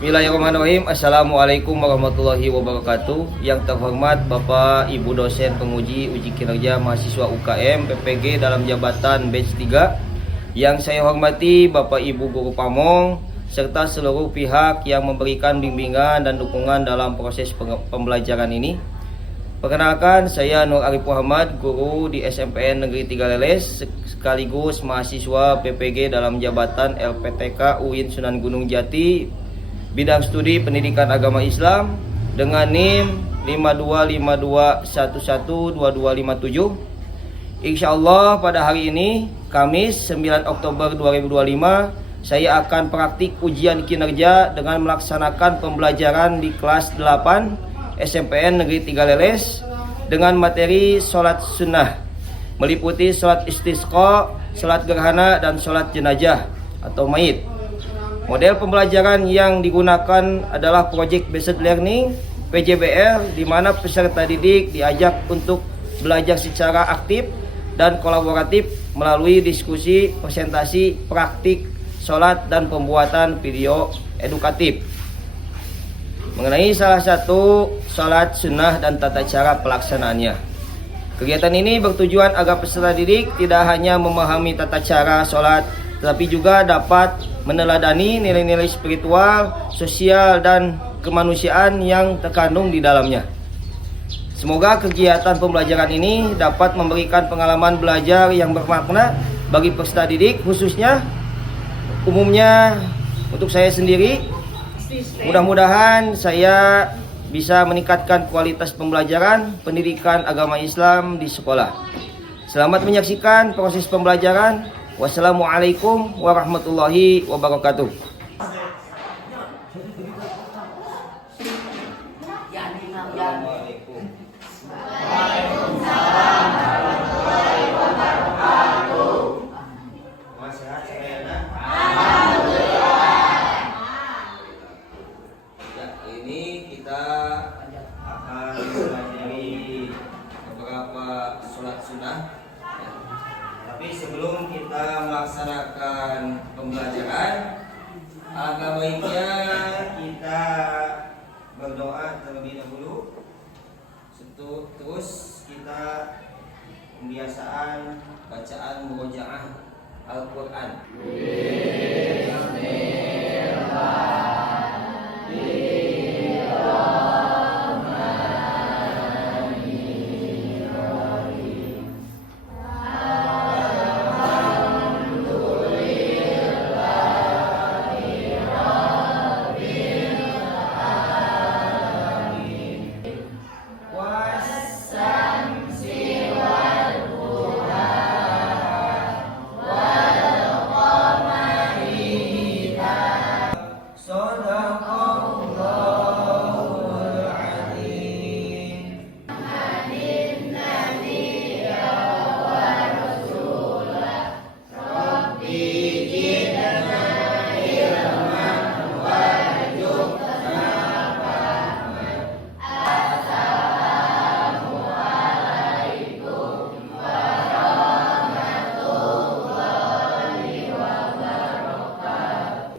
Bismillahirrahmanirrahim. Assalamualaikum warahmatullahi wabarakatuh. Yang terhormat Bapak Ibu dosen penguji uji kinerja mahasiswa UKM PPG dalam jabatan batch 3. Yang saya hormati Bapak Ibu guru pamong serta seluruh pihak yang memberikan bimbingan dan dukungan dalam proses pembelajaran ini. Perkenalkan, saya Nur Arif Muhammad, guru di SMPN Negeri 3 Leles sekaligus mahasiswa PPG dalam jabatan LPTK UIN Sunan Gunung Jati, bidang studi pendidikan agama Islam dengan NIM 5252112257. Insyaallah pada hari ini Kamis 9 Oktober 2025 saya akan praktik ujian kinerja dengan melaksanakan pembelajaran di kelas 8 SMPN Negeri 3 Leles dengan materi sholat sunnah meliputi sholat istisqa, sholat gerhana, dan sholat jenazah atau mayit. Model pembelajaran yang digunakan adalah Project Based Learning PJBL, di mana peserta didik diajak untuk belajar secara aktif dan kolaboratif melalui diskusi, presentasi, praktik, sholat, dan pembuatan video edukatif mengenai salah satu sholat sunnah dan tata cara pelaksanaannya. Kegiatan ini bertujuan agar peserta didik tidak hanya memahami tata cara sholat, tetapi juga dapat meneladani nilai-nilai spiritual, sosial, dan kemanusiaan yang terkandung di dalamnya. Semoga kegiatan pembelajaran ini dapat memberikan pengalaman belajar yang bermakna bagi peserta didik, khususnya umumnya untuk saya sendiri. Mudah-mudahan saya bisa meningkatkan kualitas pembelajaran pendidikan agama Islam di sekolah. Selamat menyaksikan proses pembelajaran. Wassalamualaikum warahmatullahi wabarakatuh. Ini kita akan mempelajari beberapa sholat sunnah. Tapi sebelum kita melaksanakan pembelajaran, alangkah baiknya kita berdoa terlebih dahulu. Terus kita pembiasaan bacaan murojaah Al-Quran.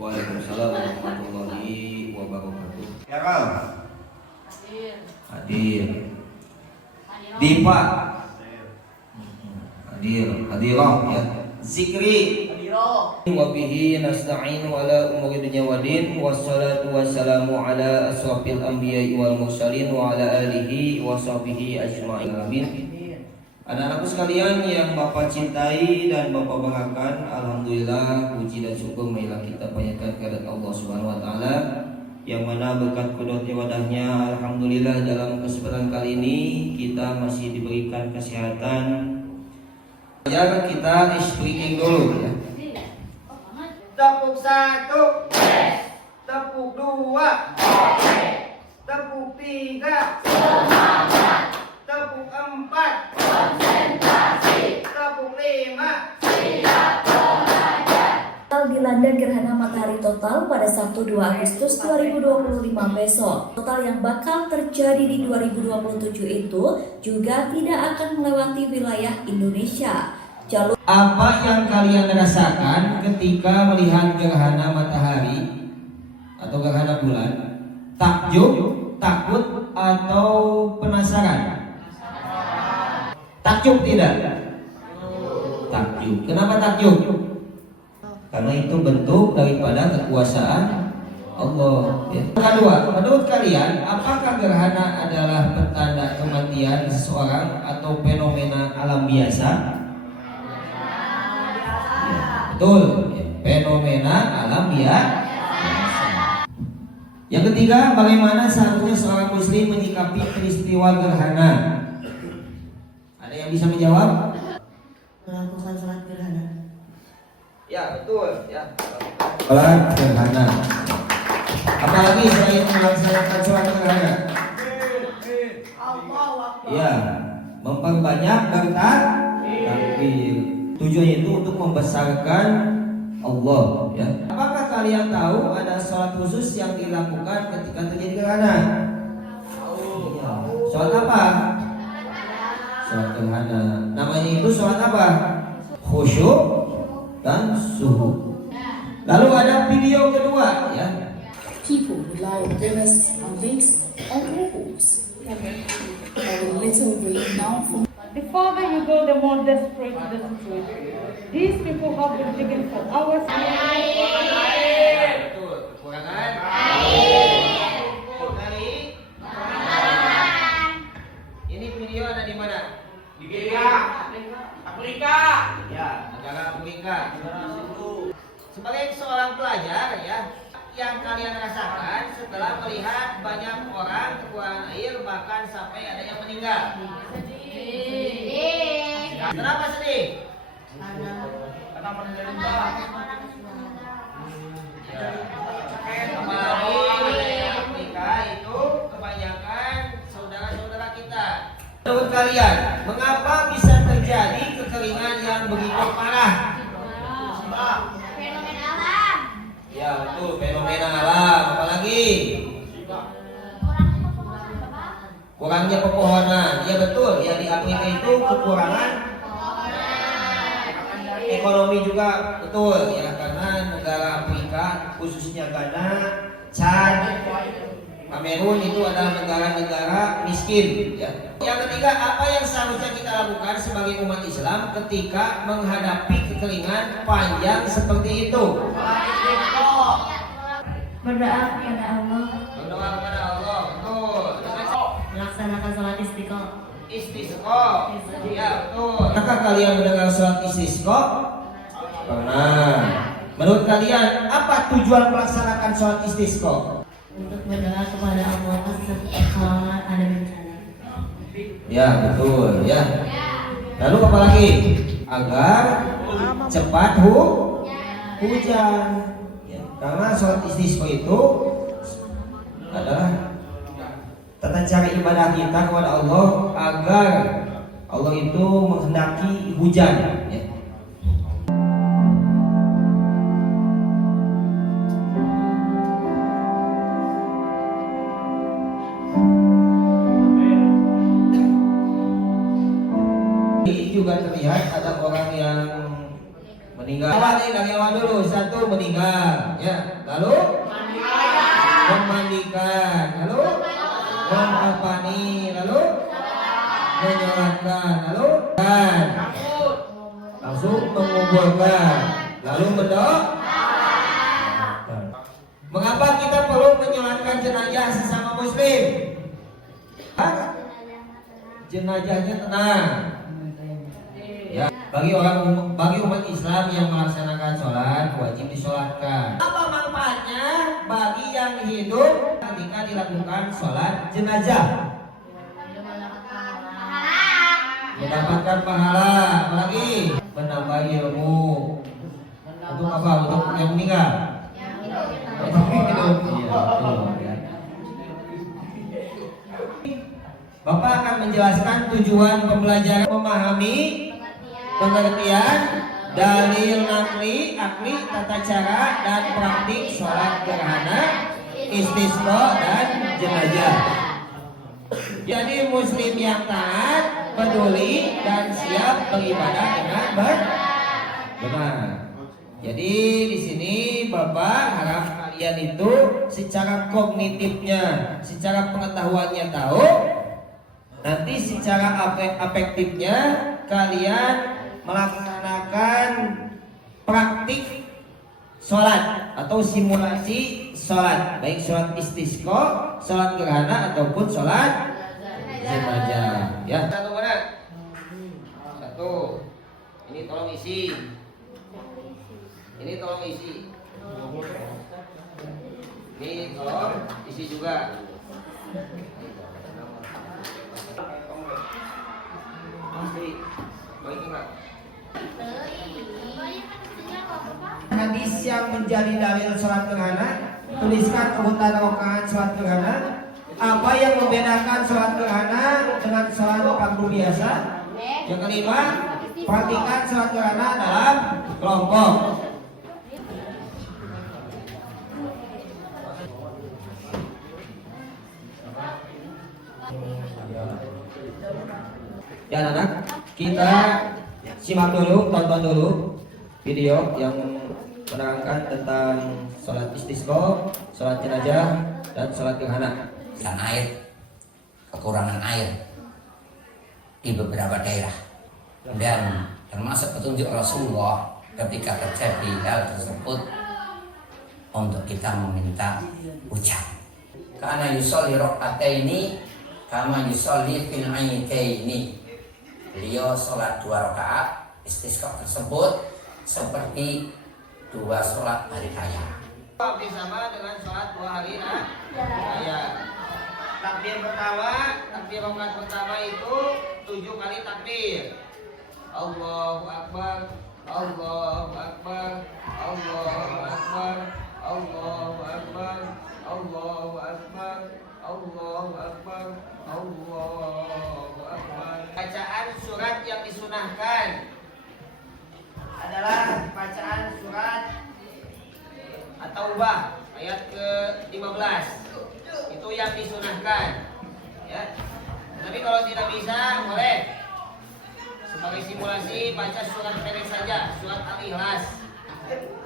Waalaikumsalam warahmatullahi wabarakatuh. Errol hadir. Dipa hadir. Hadirah ya. Zikri wa bihi nasta'inu ala umuri dunya waddin. Wassalatu wassalamu ala asrofil anbiya'i wal mursalin wa ala alihi wa sahbihi ajma'in. Amin. Anak-anakku sekalian yang Bapak cintai dan Bapak banggakan, alhamdulillah puji dan syukur marilah kita panjatkan kehadirat Allah Subhanahu wa taala yang mana berkat qudratnya wadahnya, alhamdulillah dalam kesempatan kali ini kita masih diberikan kesehatan. Jangan kita speaking dulu ya. Tepuk 1, tepuk 2, tepuk 3, tepuk 4, tepuk 5. Dilanda gerhana matahari total pada Sabtu 2 Agustus 2025 besok. Total yang bakal terjadi di 2027 itu juga tidak akan melewati wilayah Indonesia. Apa yang kalian rasakan ketika melihat gerhana matahari atau gerhana bulan? Takjub, takut, atau penasaran? Takjub tidak? Takjub. Kenapa takjub? Karena itu bentuk daripada kekuasaan Allah. Ya. Kedua, menurut kalian, apakah gerhana adalah petanda kematian seseorang atau fenomena alam biasa? Ya, betul. Ya, fenomena alam biasa. Yang ketiga, bagaimana seharusnya seorang muslim menyikapi peristiwa gerhana? Ada yang bisa menjawab? Melakukan sholat gerhana. Ya, betul. Ya. Sholat gerhana. Apalagi selain melaksanakan sholat gerhana? Ya, memperbanyak berkat takbir. Tujuannya itu untuk membesarkan Allah. Ya. Apakah kalian tahu ada sholat khusus yang dilakukan ketika terjadi gerhana? Ya. Sholat apa? Sholat gerhana. Namanya itu sholat apa? Khusyuk dan suhu. Lalu ada video kedua, ya. People rely on dinners, on links, on reports. A little bit now from The farther you go, the more desperate the situation. These people have been digging for hours. Betul, kekurangan dari ini video ada di mana? Nigeria, Afrika. Ya, negara Afrika. Sebagai seorang pelajar, ya, yang kalian rasakan setelah melihat banyak orang kekurangan air, bahkan sampai ada yang meninggal. Kenapa sedih? Karena apalagi di Afrika itu kebanyakan saudara-saudara kita. Menurut kalian, mengapa bisa terjadi kekeringan yang begitu parah? Fenomena alam. Ya betul, fenomena alam. Apalagi kurangnya pepohonan. Ya betul, ya di Afrika itu kekurangan ekonomi juga, betul ya, karena negara Afrika khususnya Ghana, Chad, Kamerun itu adalah negara-negara miskin, ya. Yang ketiga, apa yang seharusnya kita lakukan sebagai umat Islam ketika menghadapi kekeringan panjang seperti itu? Berdoa kepada Allah. Berdoa kepada Allah, betul. Melaksanakan sholat istiqomah. Istisqa, ya betul. Apakah kalian mendengar sholat istisqa? Pernah. Menurut kalian, apa tujuan melaksanakan sholat istisqa? Untuk berdoa kepada Allah kalau ada bencana. Ya betul, ya. Lalu apa lagi? Agar cepat hujan. Ya, karena sholat istisqa itu adalah tata cara ibadah kita kepada Allah agar Allah itu menghendaki hujan, ya. Ini juga terlihat ada orang yang meninggal. Dari awal dulu, satu meninggal, ya. Lalu memandikan, lalu mengapani, lalu menyolatkan, lalu dan langsung menguburkan, lalu berdoa. Mengapa kita perlu menyolatkan jenazah sesama muslim? Jenazahnya tenang. Ya, bagi umat Islam yang melaksanakan sholat wajib disolatkan. Apa manfaatnya bagi yang hidup ketika dilakukan sholat jenazah? Mendapatkan pahala, apalagi menambah ilmu. Untuk apa? Untuk yang meninggal. Untuk hidup. Iya, betul, ya. Bapak akan menjelaskan tujuan pembelajaran, memahami pengertian, dalil nakli, akli, tata cara dan praktik sholat gerhana, istisqa dan jenazah. Jadi muslim yang taat, peduli dan siap beribadah dengan benar. Jadi di sini Bapak harap kalian kalian itu secara kognitifnya, secara pengetahuannya tahu, nanti secara afektifnya kalian melaksanakan praktik sholat atau simulasi sholat, baik sholat istisqa, sholat gerhana ataupun sholat jenazah. Ya, satu mana? Satu. Ini tolong isi. Ini tolong isi. Ini tolong isi juga. Isi. Baik enggak? Hadis yang menjadi dalil sholat gerhana, tuliskan urutan rakaat sholat gerhana. Apa yang membedakan sholat gerhana dengan sholat fardu biasa? Yang kelima, perhatikan sholat gerhana dalam kelompok. Ya anak-anak, kita simak dulu, tonton dulu video yang menerangkan tentang sholat istisqa, sholat jenazah, dan sholat gerhana. Dan air, kekurangan air di beberapa daerah, dan termasuk petunjuk Rasulullah ketika terjadi hal tersebut untuk kita meminta hujan. Karena yusolli rakaataini kama yusolli fil aitaini. Beliau sholat 2 rakaat istisqa tersebut seperti 2 sholat hari raya. Hampir sama dengan sholat 2 hari raya. Takbir pertama, takbir rakaat pertama itu 7 kali takbir. Allahu Akbar, Allahu Akbar, Allahu Akbar, Allahu Akbar, Allahu Akbar, Allahu Akbar, Allahu Akbar. Bacaan surat yang disunahkan adalah bacaan surat At-Taubah ayat ke-15. Itu yang disunahkan, ya. Tapi kalau tidak bisa, boleh sebagai simulasi baca surat pendek saja, surat Al-Ikhlas.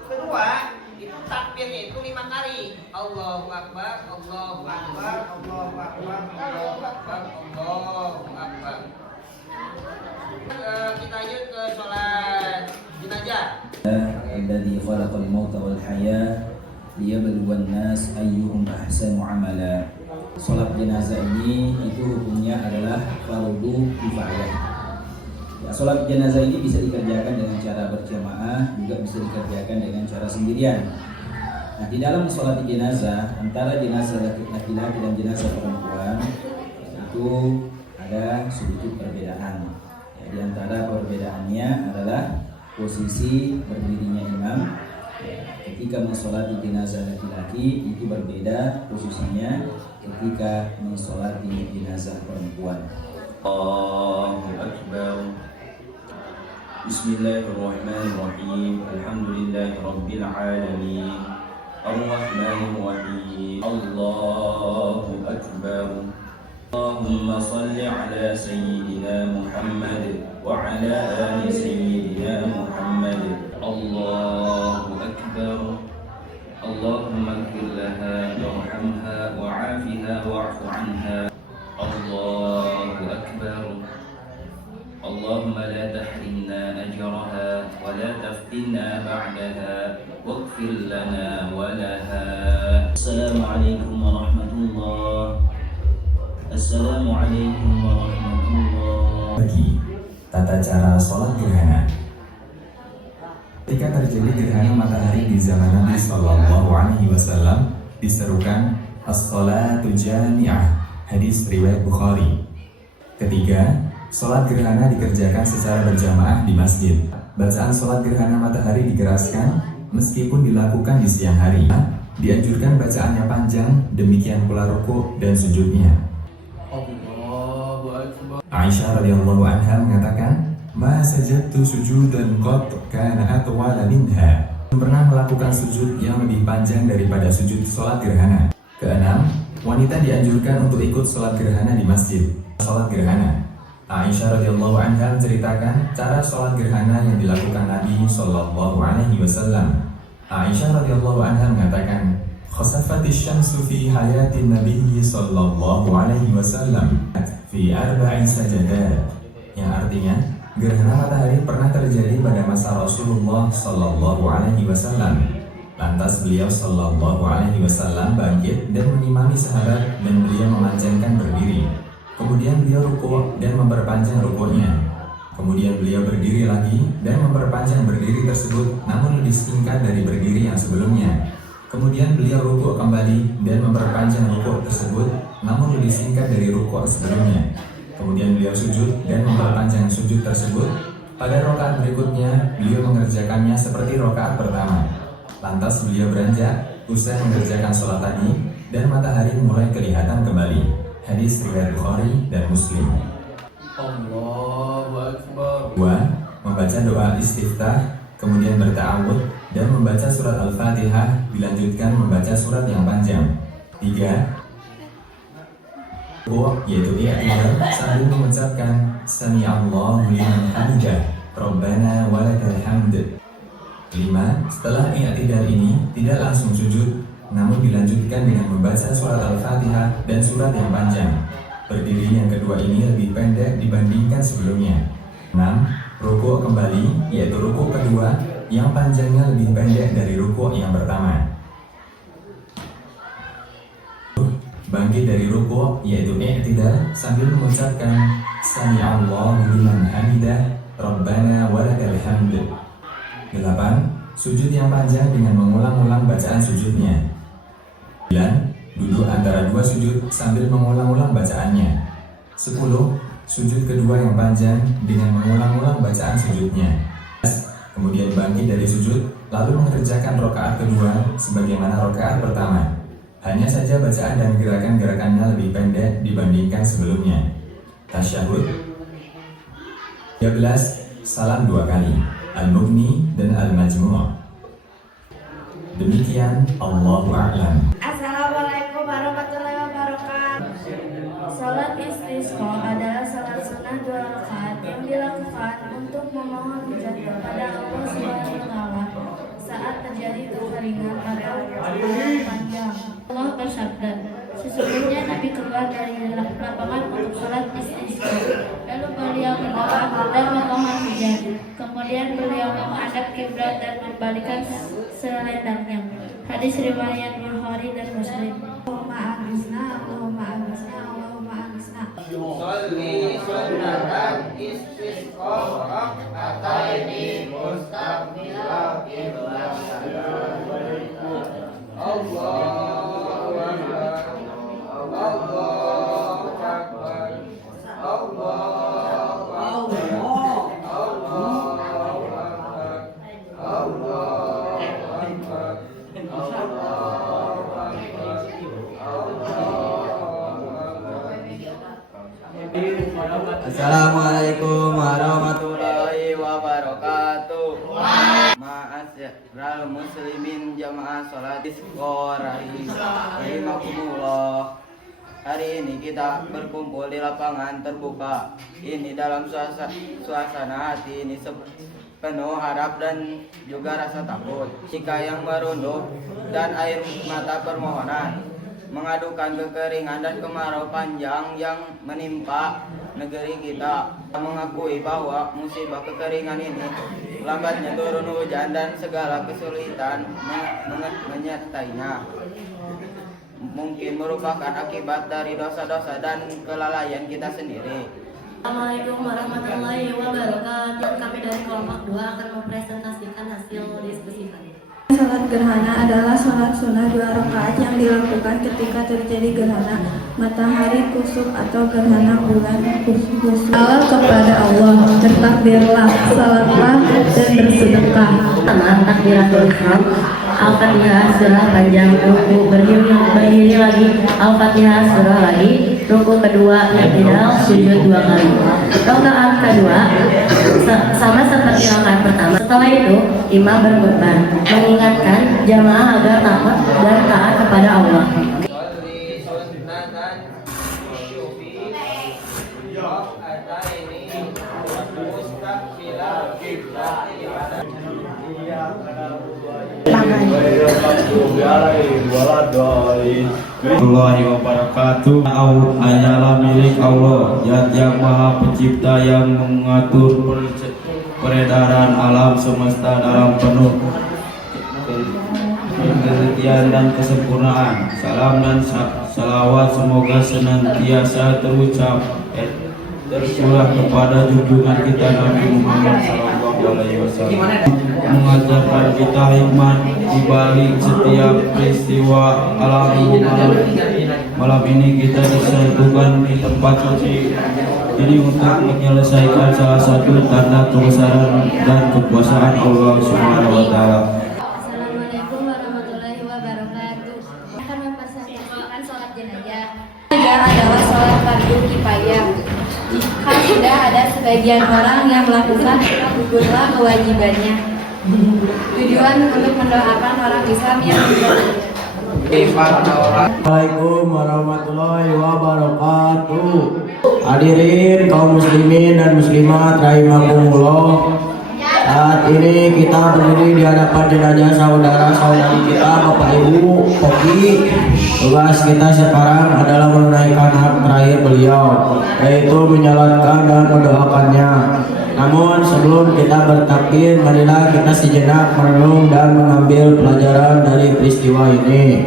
Kedua, itu takbirnya itu 5 kali. Allahu Akbar, Allahu Akbar, Allahu Akbar, Allahu Akbar, Allahu Akbar. Kita lanjut ke sholat jenazah. الذي خلق الموت والحياة ليبلو الناس أيهم أحسن عملا. Salat jenazah ini itu hukumnya adalah fardu kifayah. Ya, salat jenazah ini bisa dikerjakan dengan cara berjamaah, juga bisa dikerjakan dengan cara sendirian. Nah, di dalam salat jenazah antara jenazah laki-laki dan jenazah perempuan itu ada sedikit perbedaan. Ya, di antara perbedaannya adalah posisi berdirinya imam. Ketika mensolati jenazah laki-laki itu berbeda posisinya ketika mensolati jenazah perempuan. Allahu Akbar. Bismillahirrahmanirrahim. Alhamdulillahirabbil alamin. Arrahmanirrahim. Allahu Akbar. Allahumma salli ala sayyidina Muhammad wa ala ali sayyidina Muhammad. Allahu Akbar. Allahumma ighfir laha warhamha wa'afiha wa'fu anha. Allahu Akbar. Allahumma la tahrimna ajraha wa la taftinna ba'daha waghfir lana wa laha. Assalamualaikum warahmatullahi. Assalamualaikum warahmatullahi. Bagi tata cara sholat gerhana. Ketika terjadi gerhana matahari di zaman Nabi Sallallahu Alaihi Wasallam diserukan as-sholatu jami'ah, hadis riwayat Bukhari. Ketiga, sholat gerhana dikerjakan secara berjamaah di masjid. Bacaan sholat gerhana matahari dikeraskan meskipun dilakukan di siang hari. Dianjurkan bacaannya panjang, demikian pula rukuk dan sujudnya. Aisyah radhiyallahu anha mengatakan, "Ma sajadtu sujudan qat kana atwala minha." Pernah melakukan sujud yang lebih panjang daripada sujud sholat gerhana. Keenam, wanita dianjurkan untuk ikut sholat gerhana di masjid. Sholat gerhana. Aisyah radhiyallahu anha menceritakan cara sholat gerhana yang dilakukan Nabi Shallallahu Alaihi Wasallam. Aisyah radhiyallahu anha mengatakan, خسفت الشمس في حياة النبي صلى الله عليه وسلم في 4 سجدات, yang artinya gerhana matahari pernah terjadi pada masa Rasulullah Sallallahu Alaihi Wasallam. Lantas beliau Sallallahu Alaihi Wasallam bangkit dan mengimami sahabat dan beliau memanjangkan berdiri. Kemudian beliau rukuk dan memperpanjang rukuknya. Kemudian beliau berdiri lagi dan memperpanjang berdiri tersebut, namun lebih singkat dari berdiri yang sebelumnya. Kemudian beliau rukuk kembali dan memperpanjang rukuk tersebut, namun lebih singkat dari rukuk sebelumnya. Kemudian beliau sujud dan memperpanjang sujud tersebut. Pada rakaat berikutnya, beliau mengerjakannya seperti rakaat pertama. Lantas beliau beranjak, usai mengerjakan sholat tadi, dan matahari mulai kelihatan kembali. Hadis riwayat Bukhari dan Muslim. Allahu Akbar. 2. Membaca doa istiftah, kemudian berta'awud dan membaca surat Al-Fatihah, dilanjutkan membaca surat yang panjang. 3. Yaitu i'tidal sambil mengucapkan Sami'allahu liman hamidah, Rabbana walakal hamd. 5. Setelah i'tidal ini tidak langsung sujud, namun dilanjutkan dengan membaca surat Al-Fatihah dan surat yang panjang. Berdiri yang kedua ini lebih pendek dibandingkan sebelumnya. 6. Rukuk kembali, yaitu rukuk kedua yang panjangnya lebih pendek dari rukuk yang pertama. Bangkit dari rukuk, yaitu i'tidal sambil mengucapkan Sami'allahu liman hamidah, Rabbana walakal hamd. 8. Sujud yang panjang dengan mengulang-ulang bacaan sujudnya. 9. Duduk antara dua sujud sambil mengulang-ulang bacaannya. 10. Sujud kedua yang panjang dengan mengulang-ulang bacaan sujudnya. 11. Kemudian bangkit dari sujud, lalu mengerjakan rakaat kedua sebagaimana rakaat pertama. Hanya saja bacaan dan gerakan-gerakannya lebih pendek dibandingkan sebelumnya. Tasyahud. 13. Salam 2 kali, Al-Mughni dan Al-Majmu'. Demikian, Allahu a'lam. Assalamualaikum warahmatullahi wabarakatuh. Salat istisqa adalah salat sunnah 2 rakaat yang dilakukan untuk memohon hujan kepada Allah Subhanahu wa taala saat terjadi kekeringan atau kemarau panjang. Allah bersabda, sesungguhnya Nabi keluar dari lapangan untuk salat istisqa. Lalu beliau berdoa dan memohon hujan. Kemudian beliau menghadap kiblat dan membalikan selendangnya. Hadis riwayat Bukhari dan Muslim. Allahumma aghithna, Allahumma aghithna, Allahumma aghithna. Sholli sunnatan istisqa rak'ataini mustaqbilal qiblah. Allahu Akbar. Allahu Akbar. Allahu Assalamualaikum warahmatullahi wabarakatuh. Ma'asyiral muslimin jamaah salat istisqa rahimakumullah. Hari ini kita berkumpul di lapangan terbuka ini dalam suasana hati ini penuh harap dan juga rasa takut. Jika yang merunduk dan air mata permohonan, mengadukan kekeringan dan kemarau panjang yang menimpa negeri kita. Mengakui bahwa musibah kekeringan ini, lambatnya turun hujan dan segala kesulitan menyertainya, mungkin merupakan akibat dari dosa-dosa dan kelalaian kita sendiri. Assalamualaikum warahmatullahi wabarakatuh. Kami dari kelompok 2 akan mempresentasikan hasil diskusi kami. Salat gerhana adalah salat sunnah 2 rakaat yang dilakukan ketika terjadi gerhana matahari kusuf atau gerhana bulan kusuf. Salat kepada Allah, bertakbirlah, salatlah dan bersedekah. Takbiratul ihram, Al-Fatihah surah panjang, ruku berdiri lagi, Al-Fatihah surah lagi, ruku kedua i'tidal, sujud 2 kali. Rakaat kedua sama seperti rakaat pertama. Setelah itu imam berkhutbah mengingatkan jamaah agar takut dan taat kepada Allah. Warahmatullahi wabarakatuh. Hanyalah milik Allah, Zat yang Maha Pencipta yang mengatur peredaran alam semesta dalam penuh penelitian dan kesempurnaan. Salam dan salawat semoga senantiasa tercurah kepada junjungan kita Nabi Muhammad SAW, mengajarkan kita hikmah di balik setiap peristiwa alam. Malam ini kita disatukan di tempat suci ini untuk menyelesaikan salah satu tanda kebesaran dan kekuasaan Allah Subhanahu wa Ta'ala. Assalamualaikum warahmatullahi wabarakatuh. Akan mempersembahkan sholat jenazah. Juga adalah sholat fardu kifayah. Jika sudah ada sebagian orang yang melakukan, gugurlah kewajibannya. Tujuan untuk mendoakan orang Islam yang Assalamualaikum warahmatullahi wabarakatuh. Hadirin kaum muslimin dan muslimat rahimakumullah. Saat ini kita berdiri di hadapan jenazah saudara-saudari kita, Bapak Ibu Koki. Tugas kita sekarang adalah menunaikan hak terakhir beliau, yaitu menyalatkan dan mendoakannya. Namun sebelum kita bertakbir, marilah kita sejenak merenung dan mengambil pelajaran dari peristiwa ini.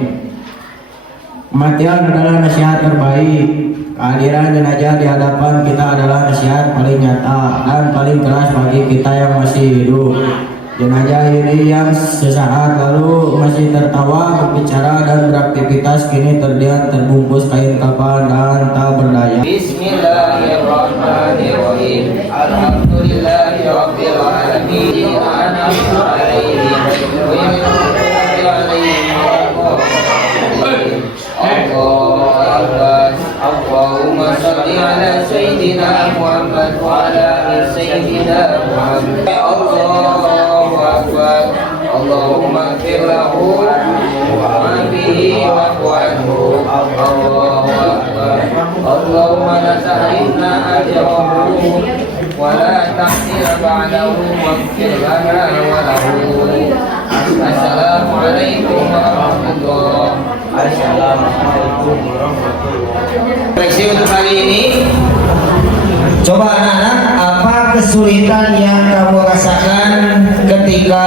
Kematian adalah nasihat terbaik. Kehadiran jenazah di hadapan kita adalah nasihat paling nyata dan paling keras bagi kita yang masih hidup. Jenazah ini yang sesaat lalu masih tertawa, berbicara dan beraktivitas kini terdiam terbungkus kain kafan dan tak berdaya. Bismillahirrahmanirrahim. Alhamdulillahirabbil alamin. An'amta 'alaihim wa yaghfir 'alaihim. Allahumma shalli ala sayyidina Muhammad wa ala ali sayyidina Muhammad. Allahu akbar. Allahumma ighfir lahu wa bihi wa anhu. Allahu akbar. Allahumma la tahrimna ajrahu wa la tahsir ba'dahu waghfir lana wa lahu. Assalamualaikum warahmatullahi wabarakatuh. Refleksi untuk hari ini, coba anak-anak, apa kesulitan yang kamu rasakan ketika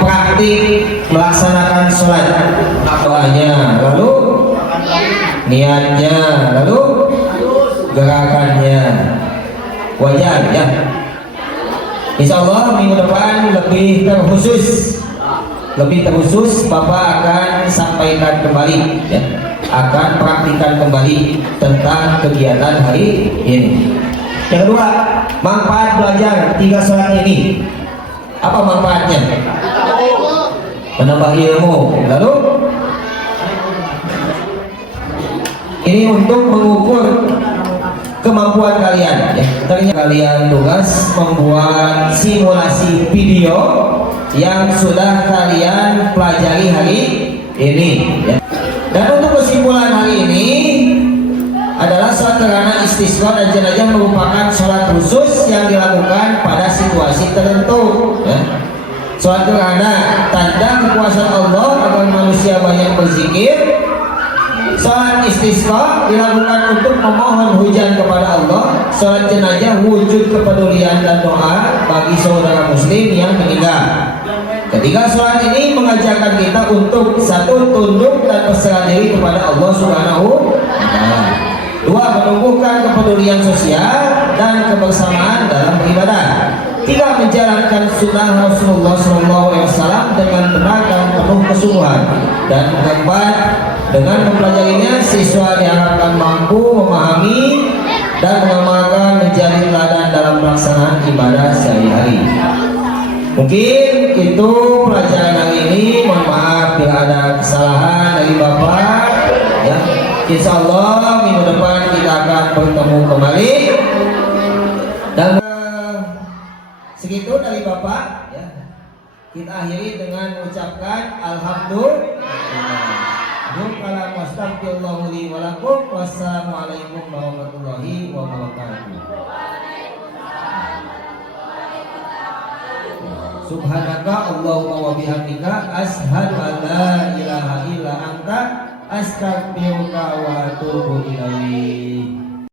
praktik melaksanakan sholat? Doanya, lalu niatnya, lalu gerakannya, wajar ya. Insya Allah minggu depan lebih terkhusus Bapak akan sampaikan kembali ya, akan praktikan kembali tentang kegiatan hari ini. Yang kedua, manfaat belajar 3 sholat ini. Apa manfaatnya? Menambah ilmu. Lalu ini untuk mengukur kemampuan kalian ya. Ternyata kalian tugas membuat simulasi video yang sudah kalian pelajari hari ini ya. Dan untuk kesimpulan hari ini adalah sholat gerhana istisqa dan jenazah merupakan sholat khusus yang dilakukan pada situasi tertentu ya. Sholat gerhana tanda kekuasaan Allah agar manusia banyak berzikir. Sholat istisqa dilakukan untuk memohon hujan kepada Allah. Sholat jenazah wujud kepedulian dan doa bagi saudara muslim yang meninggal. Ketiga, sholat ini mengajarkan kita untuk satu, tunduk dan berserah diri kepada Allah Subhanahu wa Ta'ala. Dua, menumbuhkan kepedulian sosial dan kebersamaan dalam beribadah. Tiga, menjalankan sunnah Rasulullah SAW dengan benar dan penuh kesungguhan. Dan keempat, dengan mempelajarinya siswa diharapkan mampu memahami dan mengamalkan menjadi teladan dalam pelaksanaan ibadah sehari-hari. Mungkin itu pelajaran hari ini. Mohon maaf bila ada kesalahan dari Bapak ya. Insya Allah minggu depan kita akan bertemu kembali. Dan segitu dari Bapak ya. Kita akhiri dengan mengucapkan alhamdulillah. Wassalamualaikum warahmatullahi wabarakatuh. Subhanaka Allahumma wa bihamdika asyhadu an la ilaha illa anta astaghfiruka wa atubu ilaik.